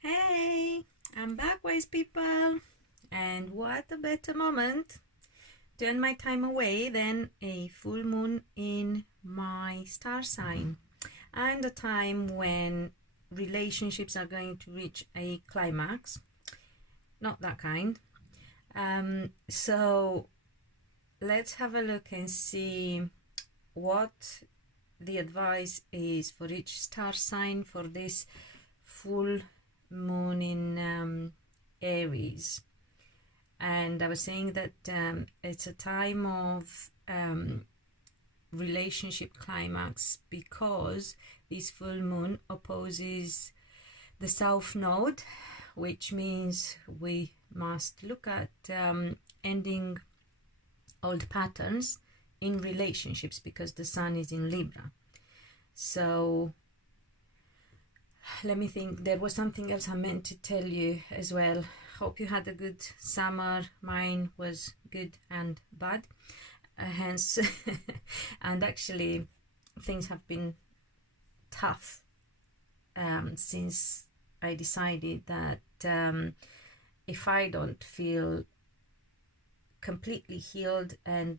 Hey, I'm back, wise people, and what a better moment to end my time away than a full moon in my star sign, and a time when relationships are going to reach a climax. Not that kind. So let's have a look and see what the advice is for each star sign for this full moon in Aries. And I was saying that it's a time of relationship climax because this full moon opposes the South Node, which means we must look at ending old patterns in relationships because the Sun is in Libra. So let me think. There was something else I meant to tell you as well. Hope you had a good summer. Mine was good and bad. Hence, and actually, things have been tough since I decided that if I don't feel completely healed and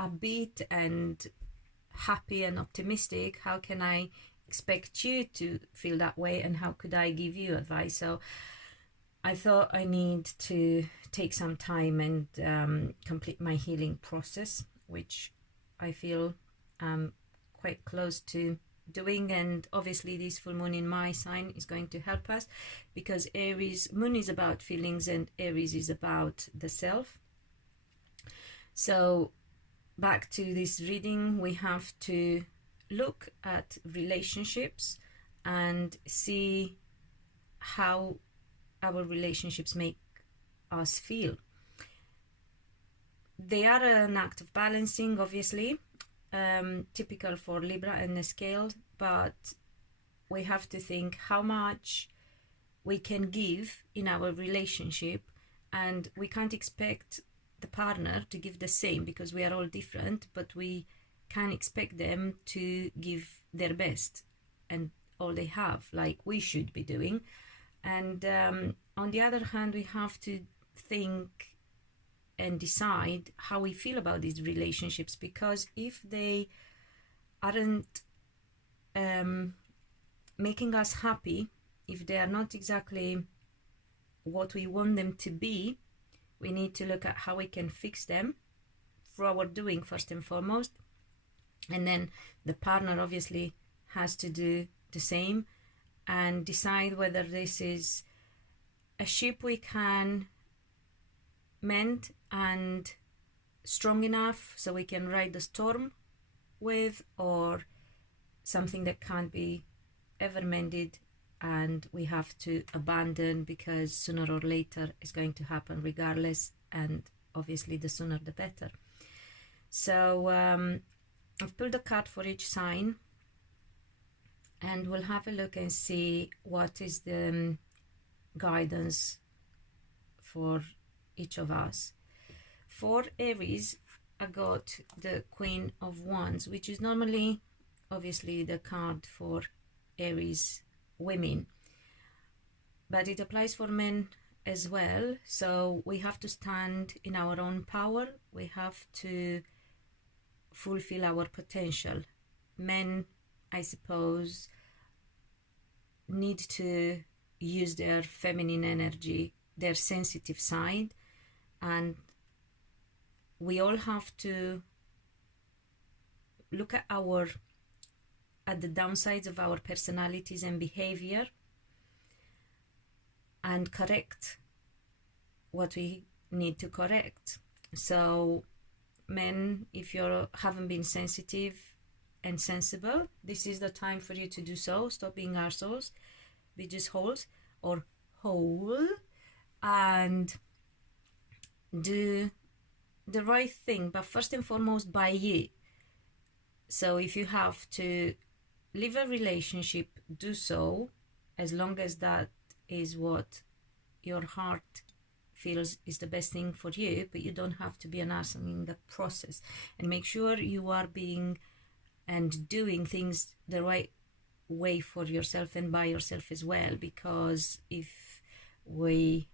upbeat and happy and optimistic, how can I expect you to feel that way, and how could I give you advice? So I thought I need to take some time and complete my healing process, which I feel quite close to doing. And obviously this full moon in my sign is going to help us, because Aries moon is about feelings and Aries is about the self. So back to this reading, we have to look at relationships and see how our relationships make us feel. They are an act of balancing, obviously, typical for Libra and the scale, but we have to think how much we can give in our relationship, and we can't expect the partner to give the same because we are all different, but we can expect them to give their best and all they have, like we should be doing. And on the other hand, we have to think and decide how we feel about these relationships, because if they aren't making us happy, if they are not exactly what we want them to be, we need to look at how we can fix them through our doing first and foremost. And then the partner obviously has to do the same and decide whether this is a ship we can mend and strong enough so we can ride the storm with, or something that can't be ever mended and we have to abandon because sooner or later it's going to happen regardless, and obviously the sooner the better. So I've pulled a card for each sign, and we'll have a look and see what is the guidance for each of us. For Aries, I got the Queen of Wands, which is normally obviously the card for Aries women, but it applies for men as well. So we have to stand in our own power. We have to fulfill our potential. Men, I suppose, need to use their feminine energy, their sensitive side, and we all have to look at the downsides of our personalities and behavior and correct what we need to correct. So men, if you haven't been sensitive and sensible, this is the time for you to do so. Stop being arseholes, be just holes or whole, and do the right thing, but first and foremost by you. So if you have to leave a relationship, do so, as long as that is what your heart feels is the best thing for you, but you don't have to be an arsehole in the process. And make sure you are being and doing things the right way for yourself and by yourself as well, because if we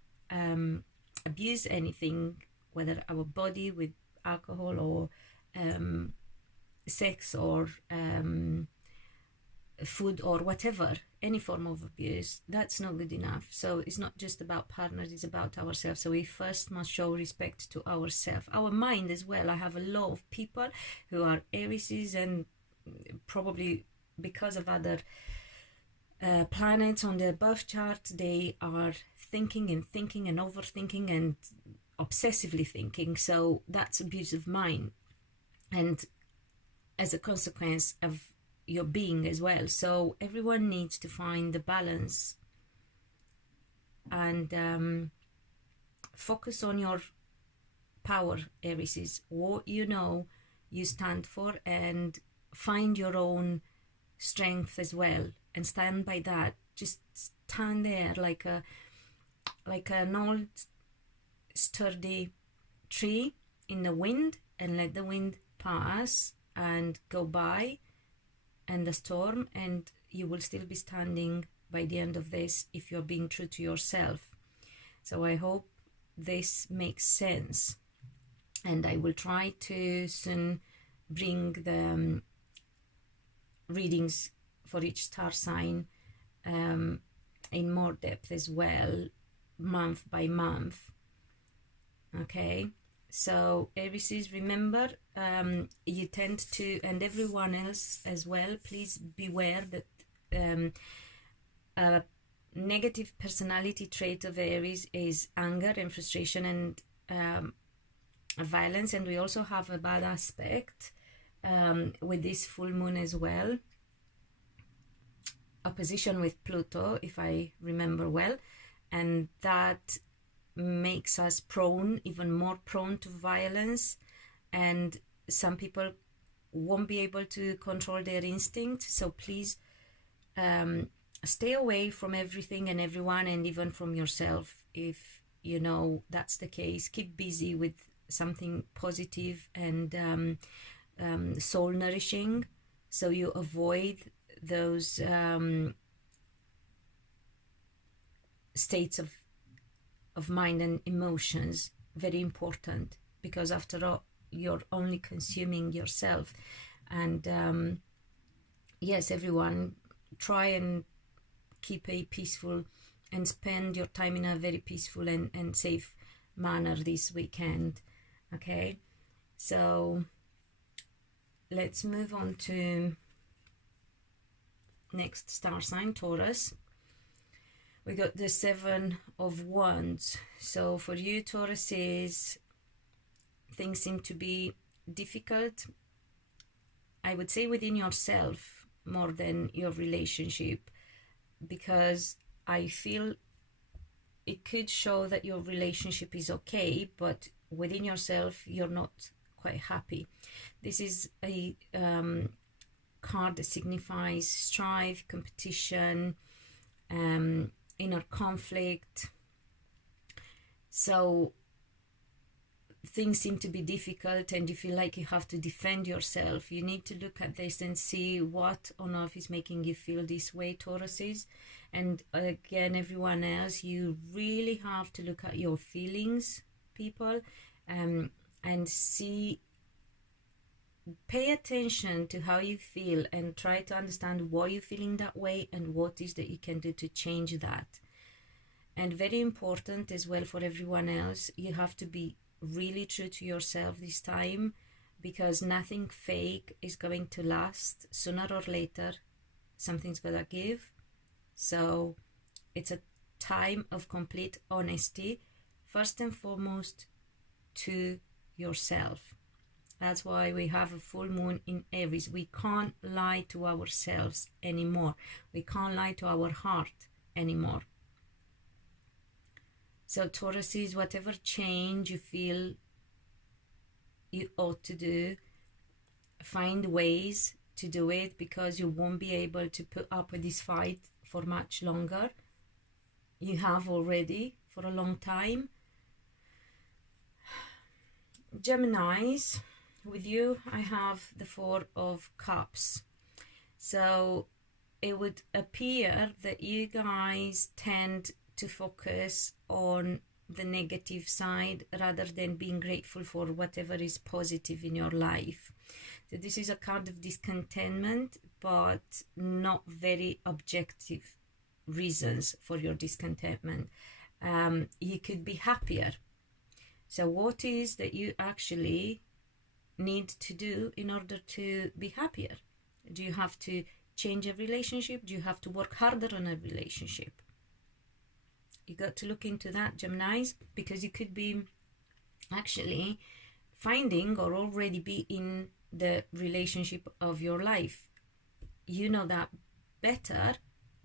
abuse anything, whether our body with alcohol or sex or food or whatever, any form of abuse, that's not good enough. So it's not just about partners, it's about ourselves. So we first must show respect to ourselves, our mind as well. I have a lot of people who are Aries, and probably because of other planets on their birth chart, they are thinking and thinking and overthinking and obsessively thinking. So that's abuse of mind, and as a consequence of your being as well. So everyone needs to find the balance and focus on your power, Aries, what you know you stand for, and find your own strength as well and stand by that. Just stand there like an old sturdy tree in the wind, and let the wind pass and go by, and the storm, and you will still be standing by the end of this if you're being true to yourself. So I hope this makes sense, and I will try to soon bring the readings for each star sign in more depth as well, month by month. Okay, so Aries, remember, you tend to, and everyone else as well, please beware that a negative personality trait of Aries is anger and frustration and violence. And we also have a bad aspect with this full moon as well, opposition with Pluto, if I remember well, and that makes us even more prone to violence, and some people won't be able to control their instincts. So please stay away from everything and everyone, and even from yourself if you know that's the case. Keep busy with something positive and soul nourishing, so you avoid those states of mind and emotions. Very important, because after all, you're only consuming yourself. And yes, everyone, try and keep a peaceful and spend your time in a very peaceful and safe manner this weekend. Okay, so let's move on to next star sign, Taurus. We got the 7 of Wands. So for you, Tauruses, things seem to be difficult, I would say, within yourself more than your relationship, because I feel it could show that your relationship is okay, but within yourself you're not quite happy. This is a card that signifies strife, competition, inner conflict. So things seem to be difficult and you feel like you have to defend yourself. You need to look at this and see what on earth is making you feel this way, Tauruses. And again, everyone else, you really have to look at your feelings, people, and see, pay attention to how you feel and try to understand why you're feeling that way and what is that you can do to change that. And very important as well for everyone else, you have to be really true to yourself this time, because nothing fake is going to last. Sooner or later something's gonna give. So it's a time of complete honesty, first and foremost to yourself. That's why we have a full moon in Aries. We can't lie to ourselves anymore. We can't lie to our heart anymore. So Tauruses, whatever change you feel you ought to do, find ways to do it, because you won't be able to put up with this fight for much longer. You have already for a long time. Geminis, with you I have the 4 of Cups. So it would appear that you guys tend to focus on the negative side rather than being grateful for whatever is positive in your life. So this is a card of discontentment, but not very objective reasons for your discontentment. You could be happier. So what is that you actually need to do in order to be happier? Do you have to change a relationship? Do you have to work harder on a relationship? You got to look into that, Geminis, because you could be actually finding or already be in the relationship of your life. You know that better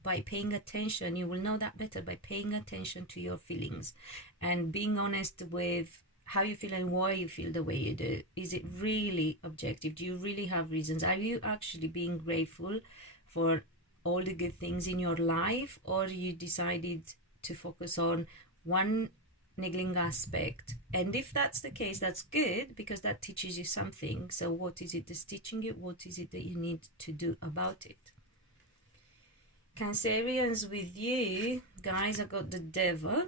by paying attention. You will know that better by paying attention to your feelings and being honest with how you feel and why you feel the way you do. Is it really objective? Do you really have reasons? Are you actually being grateful for all the good things in your life, or you decided to focus on one niggling aspect? And if that's the case, that's good, because that teaches you something. So what is it that's teaching you? What is it that you need to do about it? Cancerians, with you guys, I got the Devil.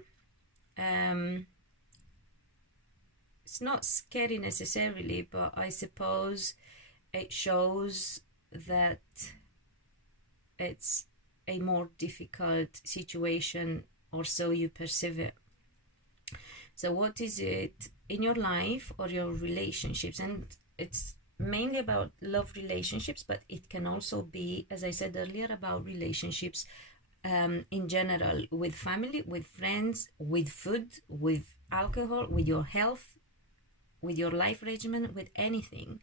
It's not scary necessarily, but I suppose it shows that it's a more difficult situation, or so you perceive it. So what is it in your life or your relationships? And it's mainly about love relationships, but it can also be, as I said earlier, about relationships in general, with family, with friends, with food, with alcohol, with your health, with your life regimen, with anything.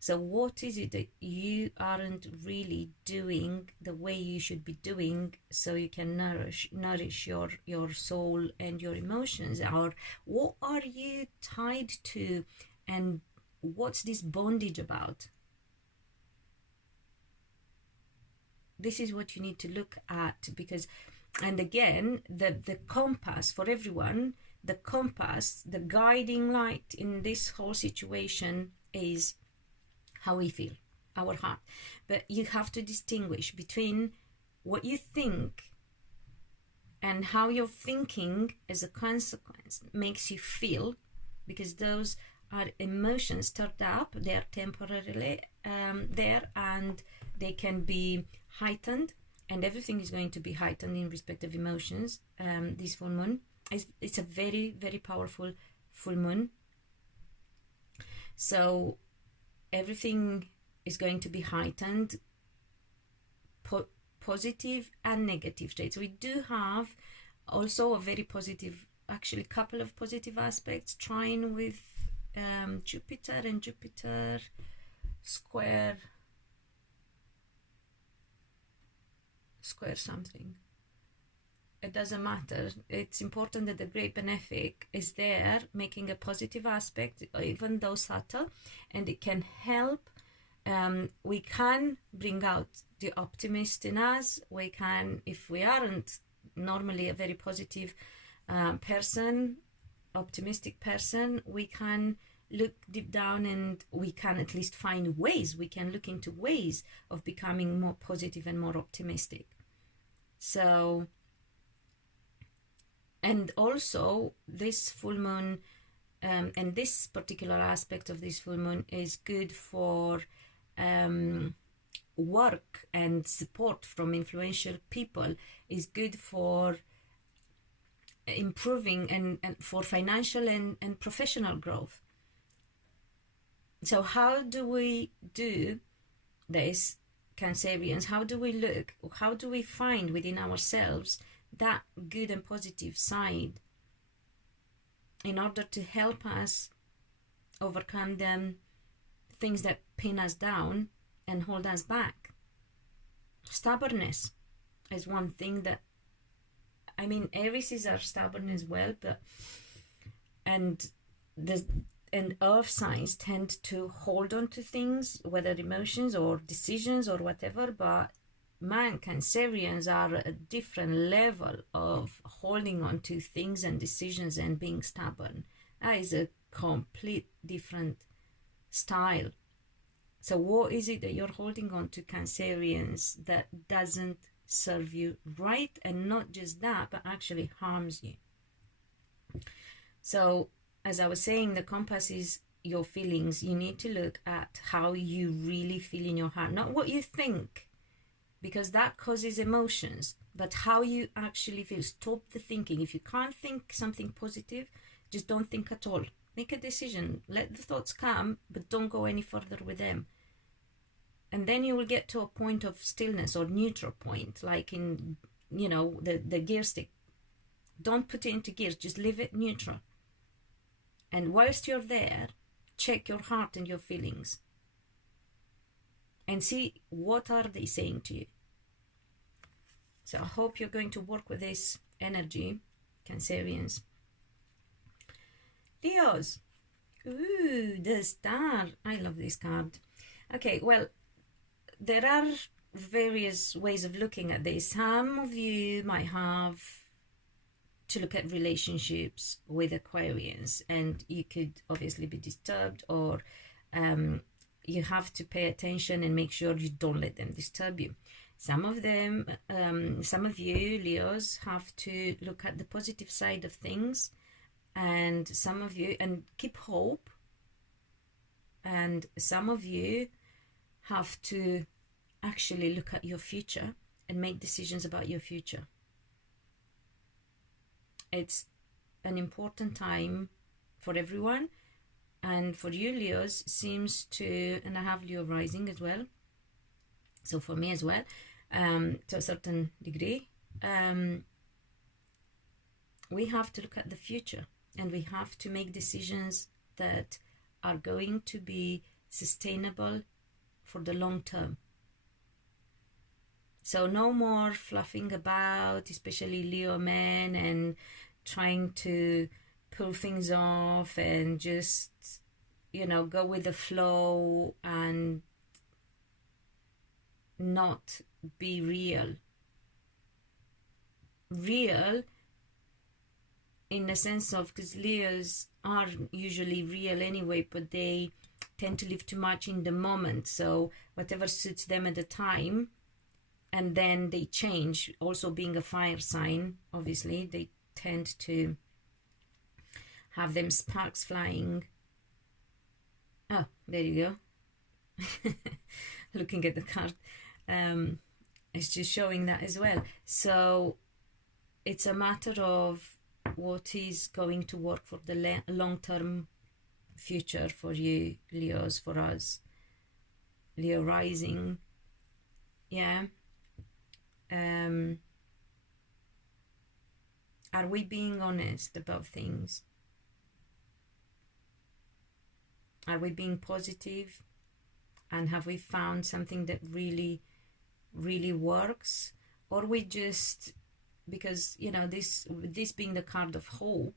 So what is it that you aren't really doing the way you should be doing, so you can nourish your soul and your emotions? Or what are you tied to, and what's this bondage about? This is what you need to look at, because, and again, the compass for everyone, the compass, the guiding light in this whole situation is how we feel, our heart. But you have to distinguish between what you think and how your thinking as a consequence makes you feel, because those are emotions stirred up. They are temporarily there, and they can be heightened, and everything is going to be heightened in respect of emotions. This full moon, it's a very, very powerful full moon. So everything is going to be heightened, positive and negative traits. We do have also a very positive, actually couple of positive aspects, trine with Jupiter, and Jupiter square something. It doesn't matter. It's important that the great benefic is there, making a positive aspect, even though subtle, and it can help. We can bring out the optimist in us. We can, if we aren't normally a very positive person, optimistic person, we can look deep down, and we can at least find ways. We can look into ways of becoming more positive and more optimistic. So, and also this full moon, and this particular aspect of this full moon is good for work and support from influential people, is good for improving and for financial and professional growth. So how do we do this, Cancerians? How do we look? How do we find within ourselves that good and positive side in order to help us overcome them things that pin us down and hold us back? Stubbornness is one thing that, I mean, Aries are stubborn as well, but and earth signs tend to hold on to things, whether emotions or decisions or whatever, but man, Cancerians are at a different level of holding on to things and decisions and being stubborn. That is a complete different style. So what is it that you're holding on to, Cancerians, that doesn't serve you right? And not just that, but actually harms you. So as I was saying, the compass is your feelings. You need to look at how you really feel in your heart, not what you think, because that causes emotions, but how you actually feel. Stop the thinking. If you can't think something positive, just don't think at all. Make a decision. Let the thoughts come, but don't go any further with them. And then you will get to a point of stillness or neutral point, like in, you know, the gear stick. Don't put it into gears, just leave it neutral. And whilst you're there, check your heart and your feelings and see what are they saying to you. So I hope you're going to work with this energy, Cancerians. Leos. Ooh, the star. I love this card. Okay, well, there are various ways of looking at this. Some of you might have to look at relationships with Aquarians, and you could obviously be disturbed, or you have to pay attention and make sure you don't let them disturb you. Some of you Leos have to look at the positive side of things, and some of you, and keep hope, and some of you have to actually look at your future and make decisions about your future. It's an important time for everyone, and for you Leos seems to, and I have Leo rising as well, so for me as well, to a certain degree, we have to look at the future, and we have to make decisions that are going to be sustainable for the long term. So no more fluffing about, especially Leo men, and trying to pull things off and just, you know, go with the flow and not be real. Real in the sense of, because Leos are usually real anyway, but they tend to live too much in the moment. So whatever suits them at the time, and then they change. Also being a fire sign, obviously, they tend to have them sparks flying. Oh, there you go. Looking at the card. It's just showing that as well. So it's a matter of what is going to work for the long-term future for you, Leos, for us. Leo rising. Yeah. Are we being honest about things? Are we being positive? And have we found something that really, really works? Or we just, because, you know, this being the card of hope,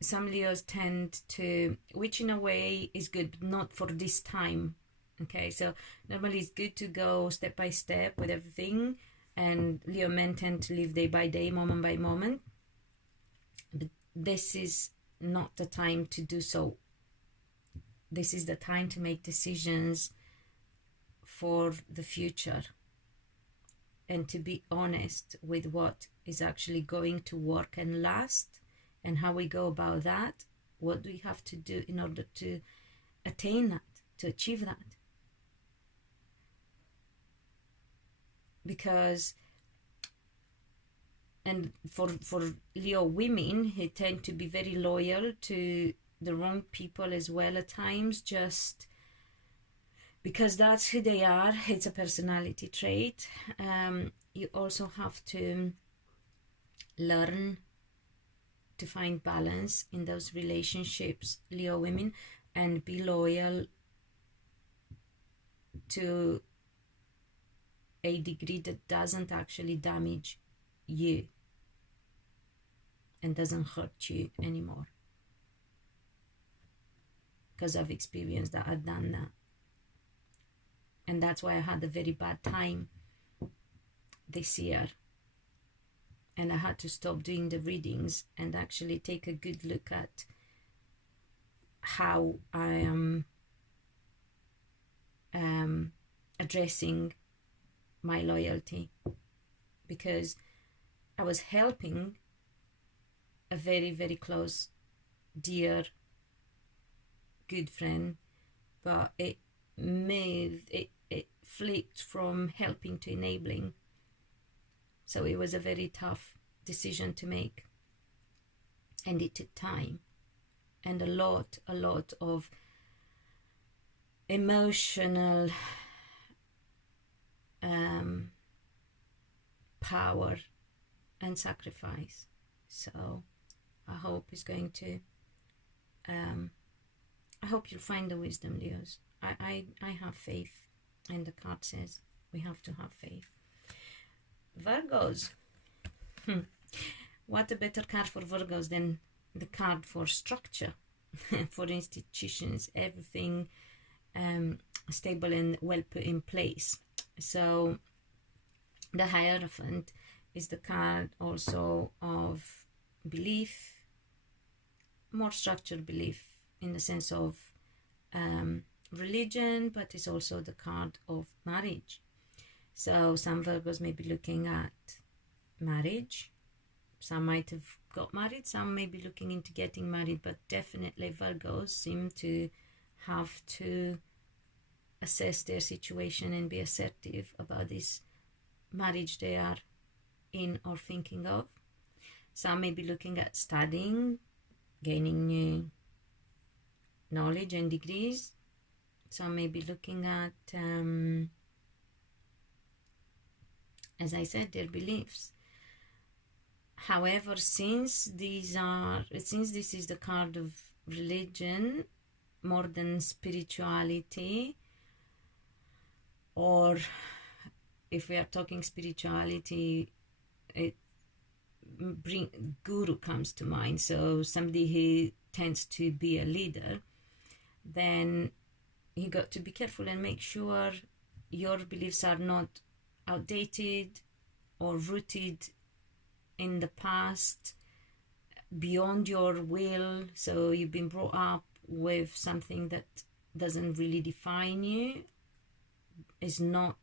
some Leos tend to, which in a way is good, but not for this time. Okay, so normally it's good to go step by step with everything, and Leo men tend to live day by day, moment by moment. But this is not the time to do so. This is the time to make decisions for the future and to be honest with what is actually going to work and last, and how we go about that. What do we have to do in order to attain that, to achieve that? Because, and for Leo women, who tend to be very loyal to the wrong people as well at times, just because that's who they are. It's a personality trait. You also have to learn to find balance in those relationships, Leo women, and be loyal to a degree that doesn't actually damage you and doesn't hurt you anymore. Because I've experienced that, I've done that. And that's why I had a very bad time this year. And I had to stop doing the readings and actually take a good look at how I am addressing my loyalty, because I was helping a very, very close, dear, good friend, but it flipped from helping to enabling. So it was a very tough decision to make, and it took time and a lot of emotional power and sacrifice. So I hope it's going to I hope you'll find the wisdom, Leos. I have faith, and the card says we have to have faith. Virgos. What a better card for Virgos than the card for structure, for institutions, everything stable and well put in place. So the Hierophant is the card also of belief, more structured belief in the sense of religion, but it's also the card of marriage. So some Virgos may be looking at marriage. Some might have got married, some may be looking into getting married, but definitely Virgos seem to have to assess their situation and be assertive about this marriage they are in or thinking of. Some may be looking at studying, gaining new knowledge and degrees. Some may be looking at, as I said, their beliefs. However, since this is the card of religion more than spirituality, or if we are talking spirituality, guru comes to mind. So somebody who tends to be a leader, then you got to be careful and make sure your beliefs are not outdated or rooted in the past beyond your will. So you've been brought up with something that doesn't really define you, is not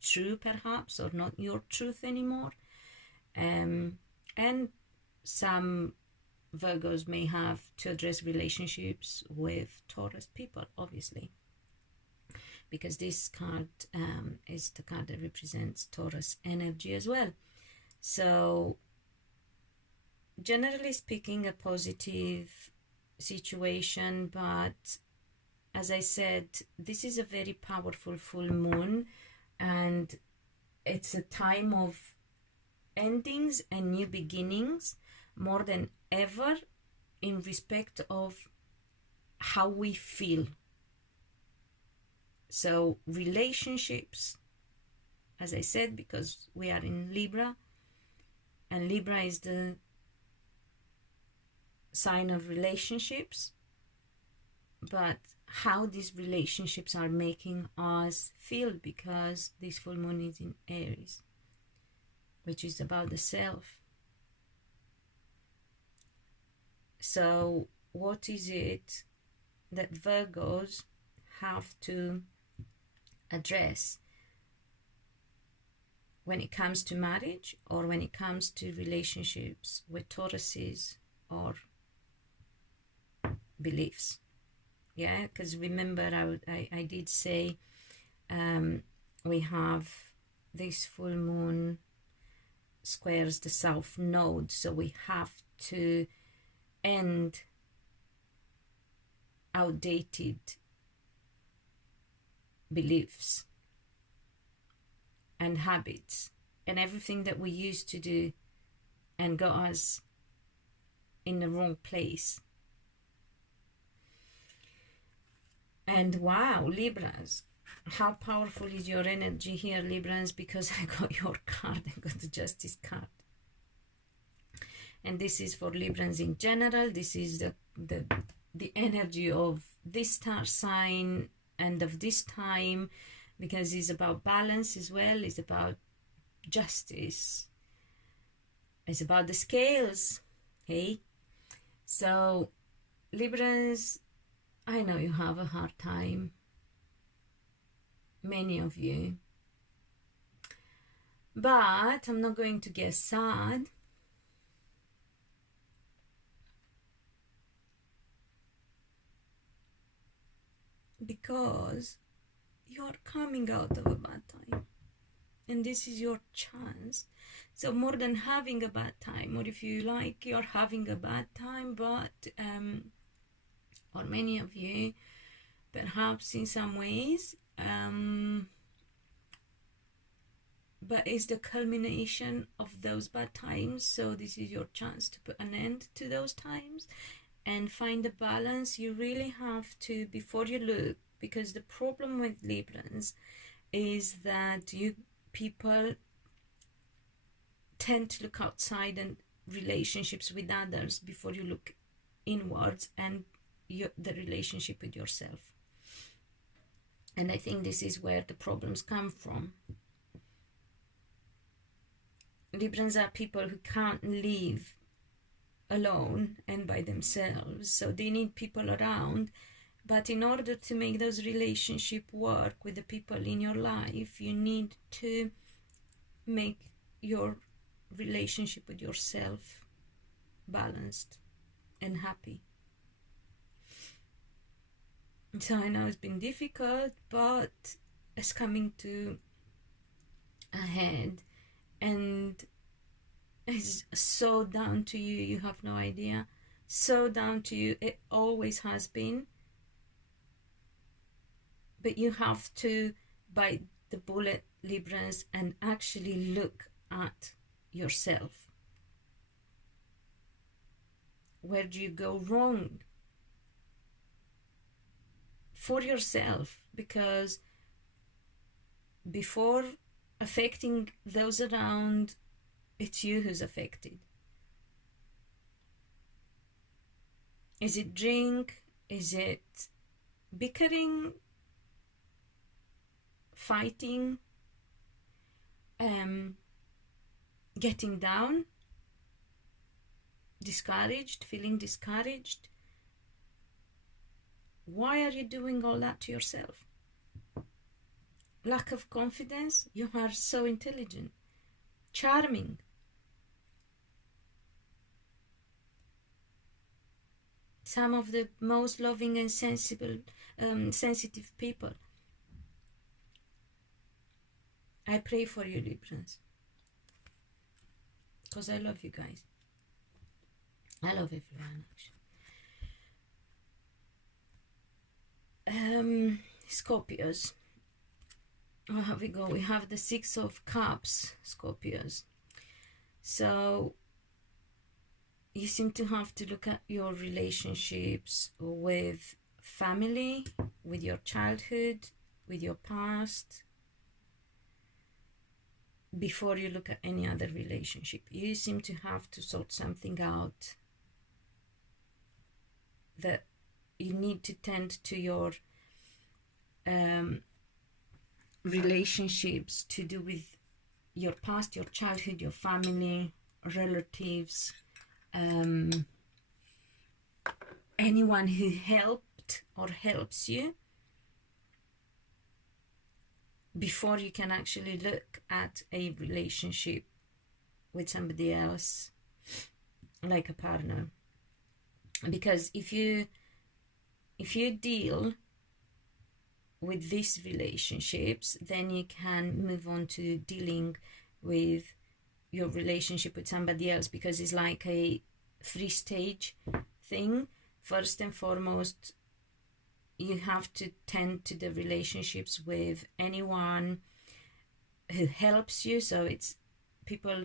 true perhaps, or not your truth anymore. And some Virgos may have to address relationships with Taurus people, obviously, because this card is the card that represents Taurus energy as well. So generally speaking, a positive situation, but as I said, this is a very powerful full moon, and it's a time of endings and new beginnings more than ever in respect of how we feel. So relationships, as I said, because we are in Libra, and Libra is the sign of relationships, but how these relationships are making us feel, because this full moon is in Aries, which is about the self. So what is it that Virgos have to address when it comes to marriage, or when it comes to relationships with Tauruses or beliefs? Yeah, because remember I did say we have this full moon squares the South Node, so we have to end outdated beliefs and habits and everything that we used to do and got us in the wrong place. And wow, Libras, how powerful is your energy here, Librans, because I got your card, I got the Justice card. And this is for Librans in general. This is the energy of this star sign and of this time, because it's about balance as well. It's about justice. It's about the scales. Okay? So, Librans, I know you have a hard time many of you. But I'm not going to get sad, because you're coming out of a bad time, and this is your chance. So more than having a bad time, or if you like, you're having a bad time, but or many of you, perhaps in some ways, but it's the culmination of those bad times. So this is your chance to put an end to those times and find a balance. You really have to, before you look, because the problem with Librans is that you people tend to look outside and relationships with others before you look inwards and the relationship with yourself. And I think this is where the problems come from. Librans are people who can't live alone and by themselves, so they need people around. But in order to make those relationships work with the people in your life, you need to make your relationship with yourself balanced and happy. So I know it's been difficult, but it's coming to a head, and it's so down to you. You have no idea. So down to you. It always has been. But you have to bite the bullet, Librans, and actually look at yourself. Where do you go wrong? For yourself, because before affecting those around, it's you who's affected. Is it drink? Is it bickering? Fighting? Getting down? Discouraged? Feeling discouraged? Why are you doing all that to yourself? Lack of confidence? You are so intelligent, charming. Some of the most loving and sensitive people. I pray for you, Librans, because I love you guys. I love everyone, actually. Scorpios. Oh, here we go. We have the Six of Cups, Scorpios. So you seem to have to look at your relationships with family, with your childhood, with your past, before you look at any other relationship. You seem to have to sort something out, that you need to tend to your relationships to do with your past, your childhood, your family, relatives, anyone who helped or helps you, before you can actually look at a relationship with somebody else, like a partner. Because if you deal with these relationships, then you can move on to dealing with your relationship with somebody else, because it's like a 3-stage thing. First and foremost, you have to tend to the relationships with anyone who helps you. So it's people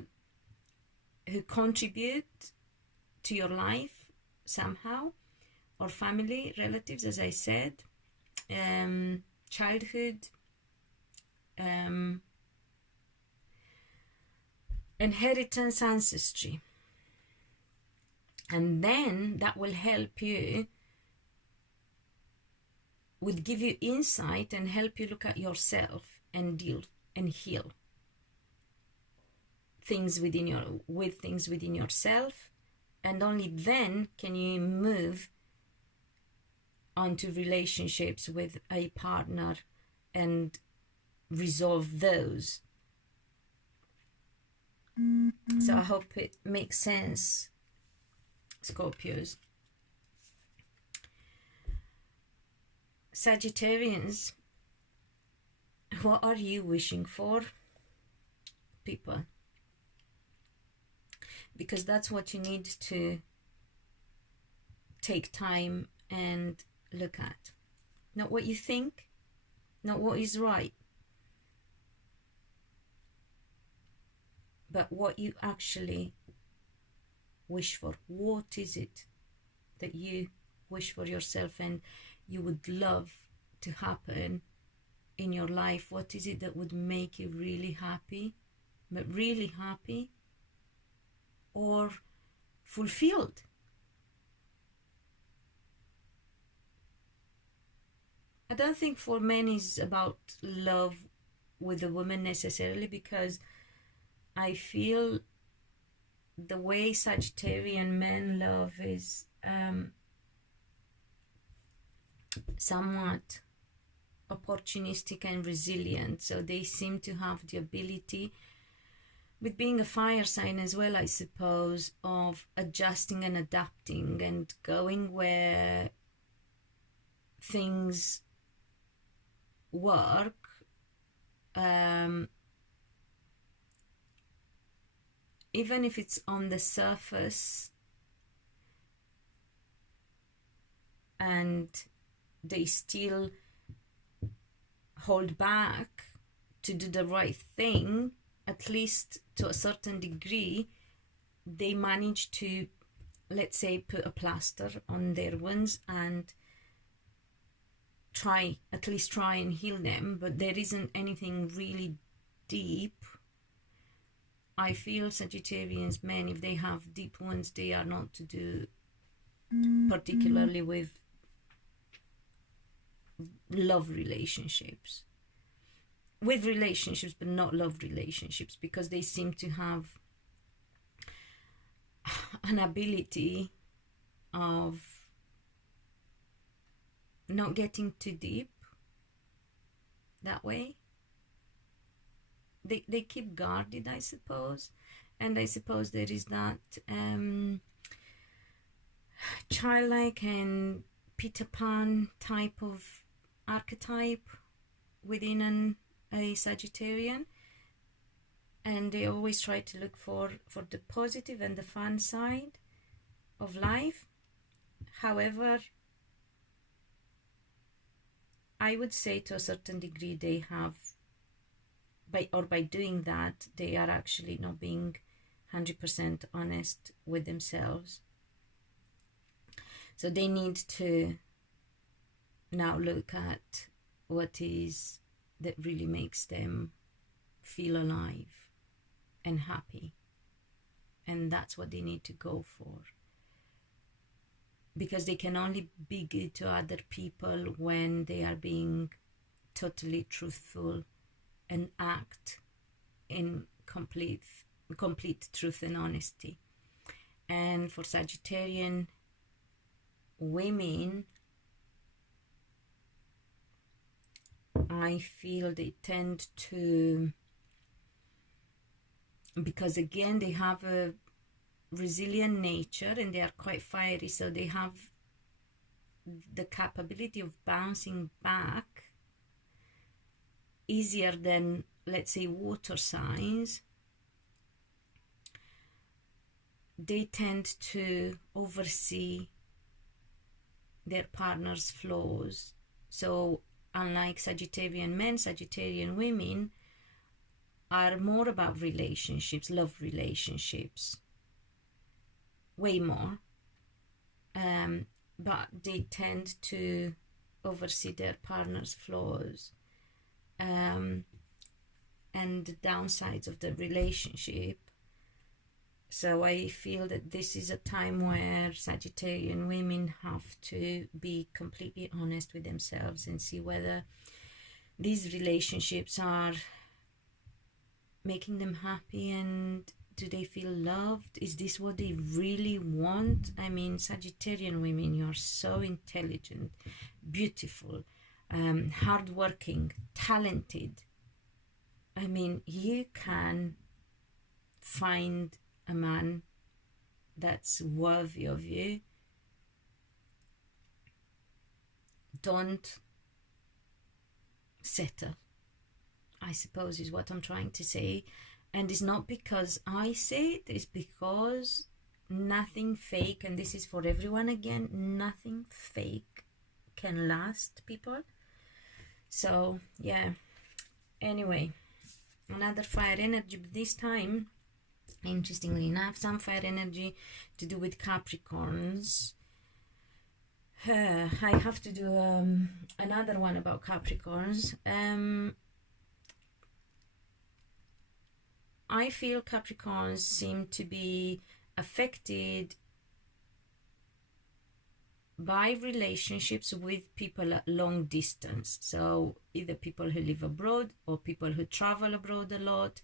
who contribute to your life somehow, or family, relatives, as I said, childhood, inheritance, ancestry. And then that will help you, would give you insight and help you look at yourself and deal and heal things within yourself, and only then can you move on to relationships with a partner and resolve those. So I hope it makes sense, Scorpios. Sagittarians, what are you wishing for, people? Because that's what you need to take time and look at. Not what you think, not what is right, but what you actually wish for. What is it that you wish for yourself and you would love to happen in your life? What is it that would make you really happy, but really happy or fulfilled? I don't think for men is about love with a woman necessarily, because I feel the way Sagittarian men love is somewhat opportunistic and resilient. So they seem to have the ability, with being a fire sign as well, I suppose, of adjusting and adapting and going where things work. Even if it's on the surface and they still hold back to do the right thing, at least to a certain degree, they manage to, let's say, put a plaster on their wounds and at least try and heal them, but there isn't anything really deep. I feel Sagittarians men, if they have deep wounds, they are not to do particularly with love relationships. With relationships, but not love relationships, because they seem to have an ability of not getting too deep that way. They keep guarded, I suppose, and I suppose there is that childlike and Peter Pan type of archetype within a Sagittarian, and they always try to look for the positive and the fun side of life. However, I would say to a certain degree they have, by doing that, they are actually not being 100% honest with themselves. So they need to now look at what is that really makes them feel alive and happy, and that's what they need to go for, because they can only be good to other people when they are being totally truthful and act in complete truth and honesty. And for Sagittarian women, I feel they tend to, because again they have a resilient nature and they are quite fiery, so they have the capability of bouncing back easier than, let's say, water signs. They tend to oversee their partner's flaws. So unlike Sagittarian men, Sagittarian women are more about relationships, love relationships, way more, but they tend to oversee their partner's flaws and the downsides of the relationship. So I feel that this is a time where Sagittarian women have to be completely honest with themselves and see whether these relationships are making them happy, and do they feel loved? Is this what they really want? I mean, Sagittarian women, you're so intelligent, beautiful, hardworking, talented, I mean, you can find a man that's worthy of you. Don't settle, I suppose, is what I'm trying to say. And it's not because I say it, it's because nothing fake, and this is for everyone again, nothing fake can last, people. So yeah, anyway, another fire energy, but this time, interestingly enough, some fire energy to do with Capricorns. I have to do another one about Capricorns. I feel Capricorns seem to be affected by relationships with people at long distance. So either people who live abroad or people who travel abroad a lot.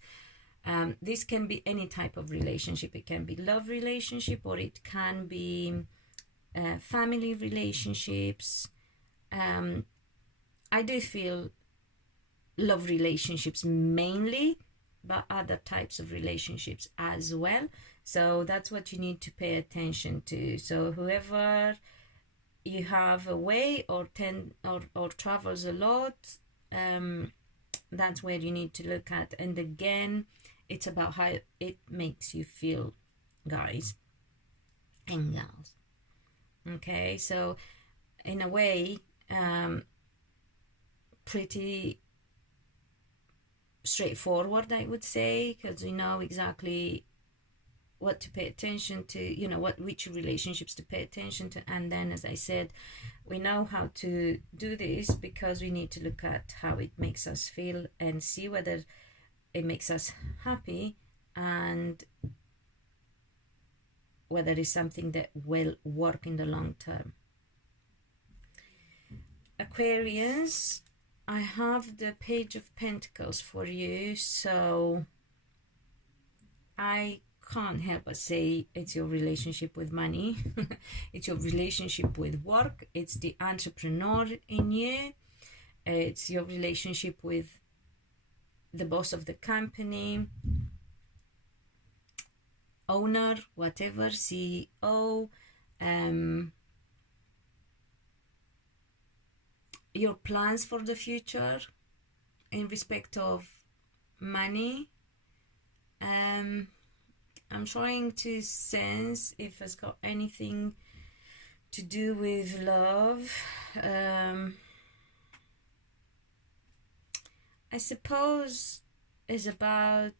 This can be any type of relationship. It can be love relationship, or it can be family relationships. I do feel love relationships mainly, but other types of relationships as well. So that's what you need to pay attention to. So whoever you have away or travels a lot, that's where you need to look at. And again, it's about how it makes you feel, guys and gals. Okay, so in a way, pretty straightforward, I would say, because we know exactly what to pay attention to, you know, which relationships to pay attention to. And then, as I said, we know how to do this because we need to look at how it makes us feel and see whether it makes us happy and whether it's something that will work in the long term. Aquarius, I have the Page of Pentacles for you, so I can't help but say it's your relationship with money. It's your relationship with work. It's the entrepreneur in you. It's your relationship with the boss of the company, owner, whatever, CEO, your plans for the future in respect of money. I'm trying to sense if it's got anything to do with love. I suppose it's about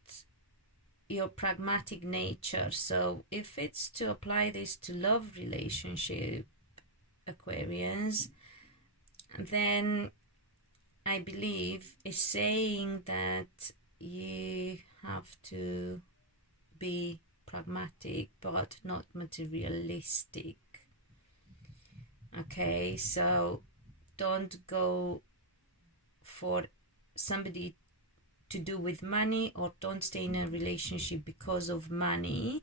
your pragmatic nature. So if it's to apply this to love relationship, Aquarians, then I believe it's saying that you have to be pragmatic but not materialistic. Okay, so don't go for somebody to do with money, or don't stay in a relationship because of money.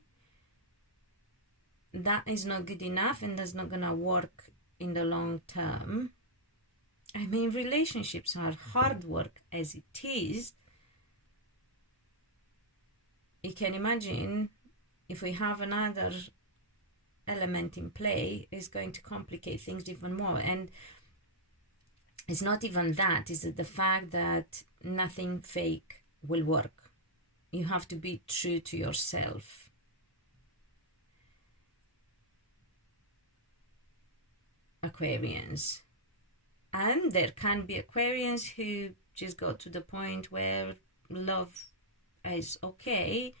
That is not good enough, and that's not gonna work in the long term. I mean, relationships are hard work as it is. You can imagine if we have another element in play, it's going to complicate things even more. And it's not even that, it's the fact that nothing fake will work. You have to be true to yourself. Aquarians. And there can be Aquarians who just got to the point where love is okay,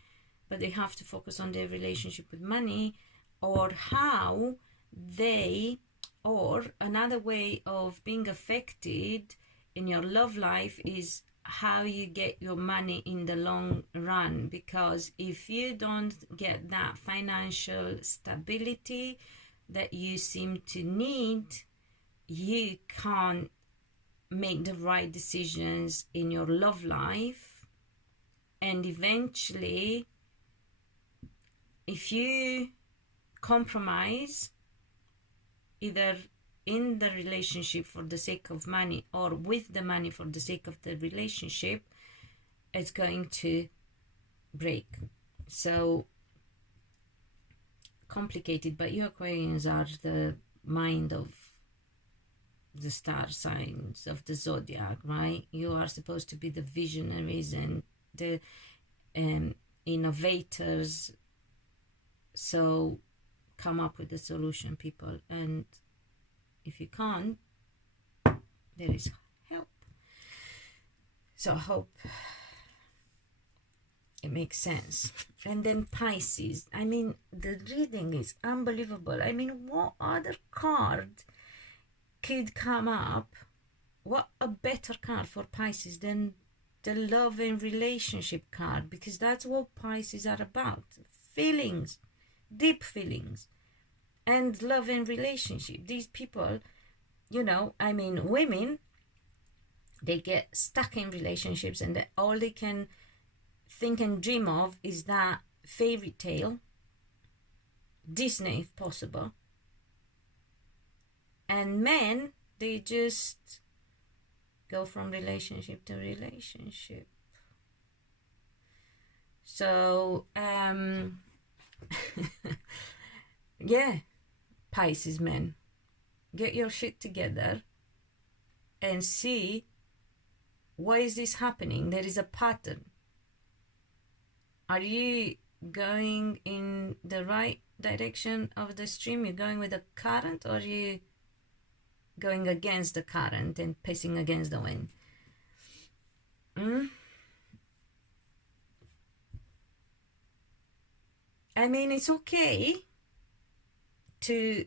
but they have to focus on their relationship with money, or how they, or another way of being affected in your love life is how you get your money in the long run. Because if you don't get that financial stability that you seem to need, you can't make the right decisions in your love life. And eventually, if you compromise either in the relationship for the sake of money or with the money for the sake of the relationship, it's going to break. So complicated, but you Aquarians are the mind of the star signs of the zodiac, right? You are supposed to be the visionaries and the innovators. So come up with a solution, people. And if you can't, there is help. So I hope it makes sense. And then Pisces, I mean, the reading is unbelievable. I mean, what other card could come up? What a better card for Pisces than the love and relationship card? Because that's what Pisces are about. Feelings, deep feelings, and love and relationship. These people, you know, I mean, women, they get stuck in relationships, and all they can think and dream of is that fairy tale, Disney if possible. And men, they just go from relationship to relationship. So yeah, Pisces men, get your shit together and see, why is this happening? There is a pattern. Are you going in the right direction of the stream? You're going with the current, or are you going against the current and pacing against the wind? I mean, it's okay to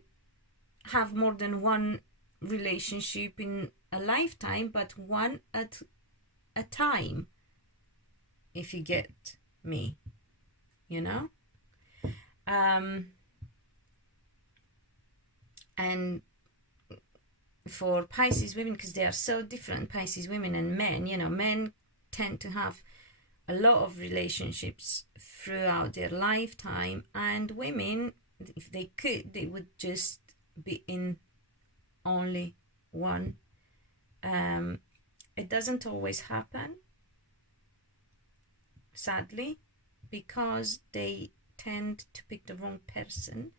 have more than one relationship in a lifetime, but one at a time, if you get me, you know. And for Pisces women, because they are so different, Pisces women and men, you know, men tend to have a lot of relationships throughout their lifetime, and women, if they could, they would just be in only one. It doesn't always happen, sadly, because they tend to pick the wrong person,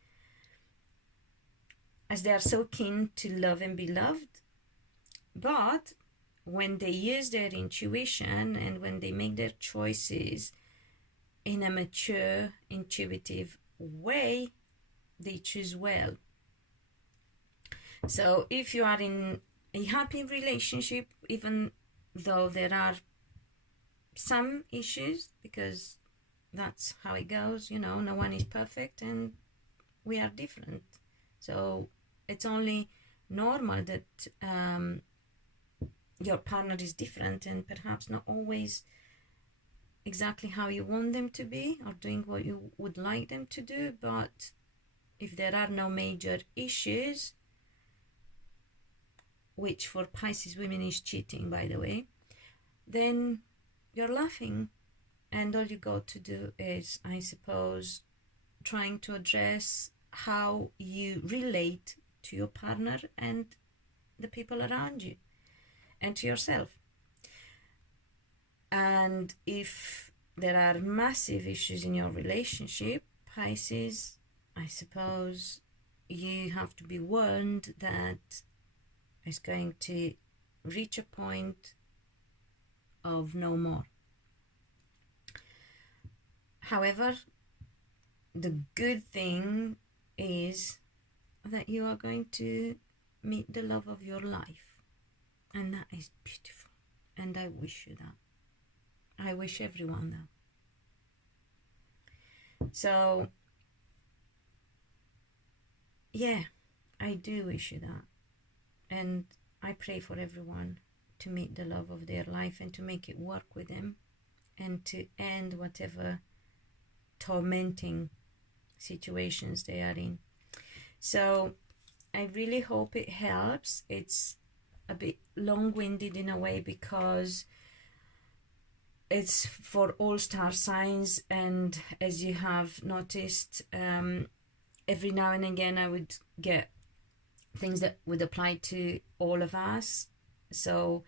as they are so keen to love and be loved. But when they use their intuition and when they make their choices in a mature, intuitive way, they choose well. So if you are in a happy relationship, even though there are some issues, because that's how it goes, you know, no one is perfect and we are different. So it's only normal that your partner is different and perhaps not always exactly how you want them to be or doing what you would like them to do. But if there are no major issues, which for Pisces women is cheating, by the way, then you're laughing, and all you got to do is, I suppose, trying to address how you relate to your partner and the people around you and to yourself. And if there are massive issues in your relationship, Pisces, I suppose you have to be warned that it's going to reach a point of no more. However, the good thing is that you are going to meet the love of your life, and that is beautiful, and I wish you that. I wish everyone that. So yeah, I do wish you that, and I pray for everyone to meet the love of their life and to make it work with them and to end whatever tormenting situations they are in. So I really hope it helps. It's a bit long-winded in a way because it's for all star signs, and as you have noticed, every now and again I would get things that would apply to all of us. So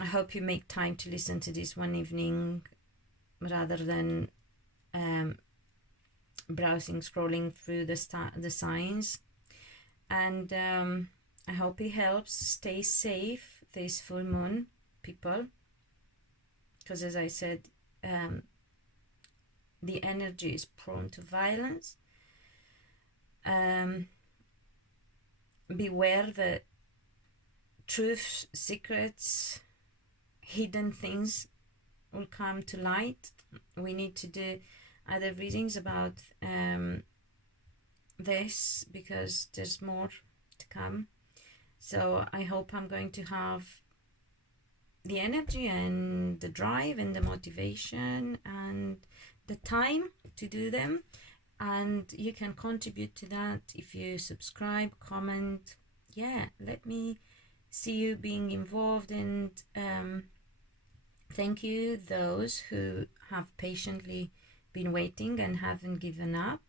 I hope you make time to listen to this one evening rather than browsing, scrolling through the signs. And I hope it helps. Stay safe this full moon, people, because as I said, the energy is prone to violence. Beware that truths, secrets, hidden things will come to light. We need to do other readings about this because there's more to come. So I hope I'm going to have the energy and the drive and the motivation and the time to do them, and you can contribute to that if you subscribe, comment. Yeah, let me see you being involved, and thank you those who have patiently been waiting and haven't given up.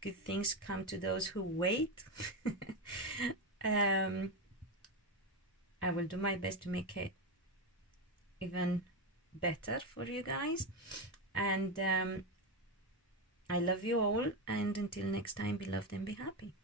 Good things come to those who wait. I will do my best to make it even better for you guys, and I love you all, and until next time, be loved and be happy.